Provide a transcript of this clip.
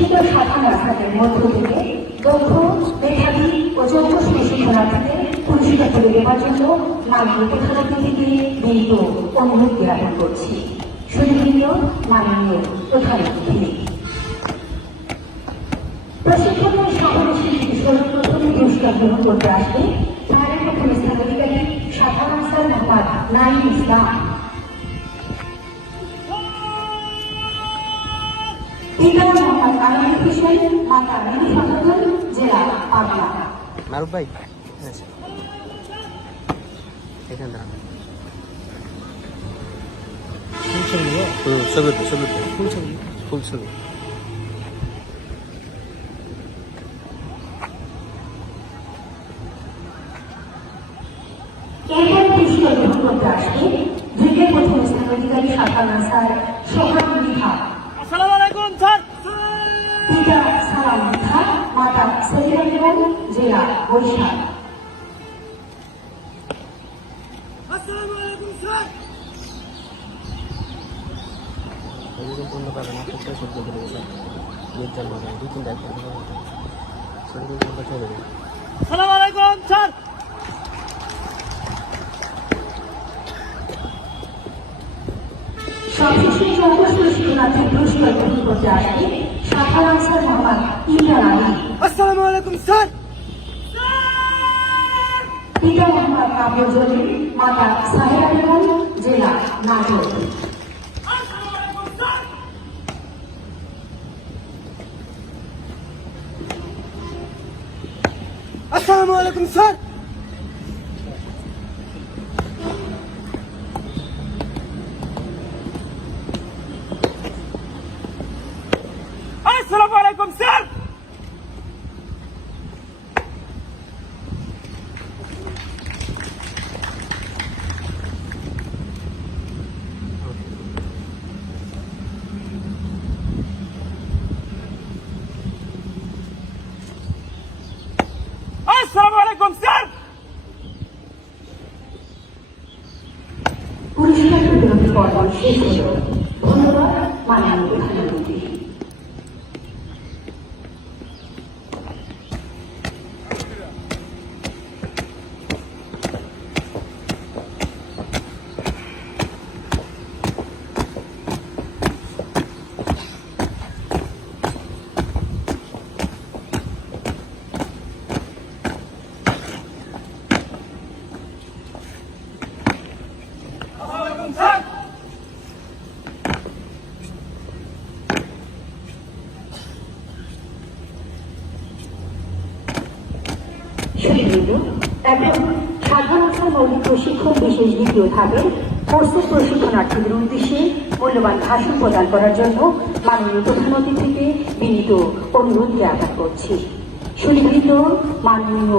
শিক্ষিত সাধারণ রাস্তাদের মধ্য থেকে দক্ষ মেধাবী ও যোগ্য প্রশিক্ষণার্থীদের পুরস্কার তুলে দেওয়ার জন্য মাননীয় প্রধানমন্ত্রী থেকে বিনীত অনুরোধ জ্ঞাপন করছি। সুদীর্ঘ মাননীয় প্রধানমন্ত্রী প্রশিক্ষণের শহরে শিল্পী সর্বপ্রথম পুরস্কার গ্রহণ করতে আসবে ভারতের প্রথম স্থান অধিকারী সাধারণ স্যার মোহাম্মদ নাঈম ইসলাম। পিতা মোহাম্মদ আলম হোসেন, মাতা রানী খাতুন, জেলা পাবনা। মারুফ ভাই এখানে দাঁড়ান। ফুল ছবি এরপর পুরস্কার গ্রহণ করতে আসবে দ্বিতীয় প্রথম স্থান অধিকারী সাধারণ স্যার সোহাগ বিহা। আসসালামু আলাইকুম স্যার। পিতা সালাম বিহা, মাতা সহিরা বেগম, জেলা বরিশাল। আসসালামু আলাইকুম স্যার। পূর্ণ পাবেন আপনার শব্দ করে স্যার নির্যাতন হবে দুই তিনটা আসসালামু আলাইকুম স্যার। সবশেষে চৌকস প্রশিক্ষণার্থী পুরস্কার গ্রহণ করতে আসবে সাধারণ স্যার মোহাম্মদ ইমরান আলী। আসসালামু আলাইকুম স্যার। পিতা মোহাম্মদ কামরুল জলিল, মাতা সাহেরা বেগম, জেলা নাটোর। আসসালামু আলাইকুম স্যার। আসসালামু আলাইকুম স্যার। আসসালামু আলাইকুম স্যার। পুরস্কার বিতরণ পর্ব শেষ হল। ধন্যবাদ মাননীয় প্রধানমন্ত্রী। এখন সাধারণ মৌলিক প্রশিক্ষণ বিশেষ দ্বিতীয় ধাপের কোর্সের প্রশিক্ষণার্থীদের উদ্দেশ্যে মূল্যবান ভাষণ প্রদান করার জন্য মাননীয় প্রধানমন্ত্রী থেকে বিনীত অনুরোধ জ্ঞাপন করছি। সুনিগৃহীত মাননীয়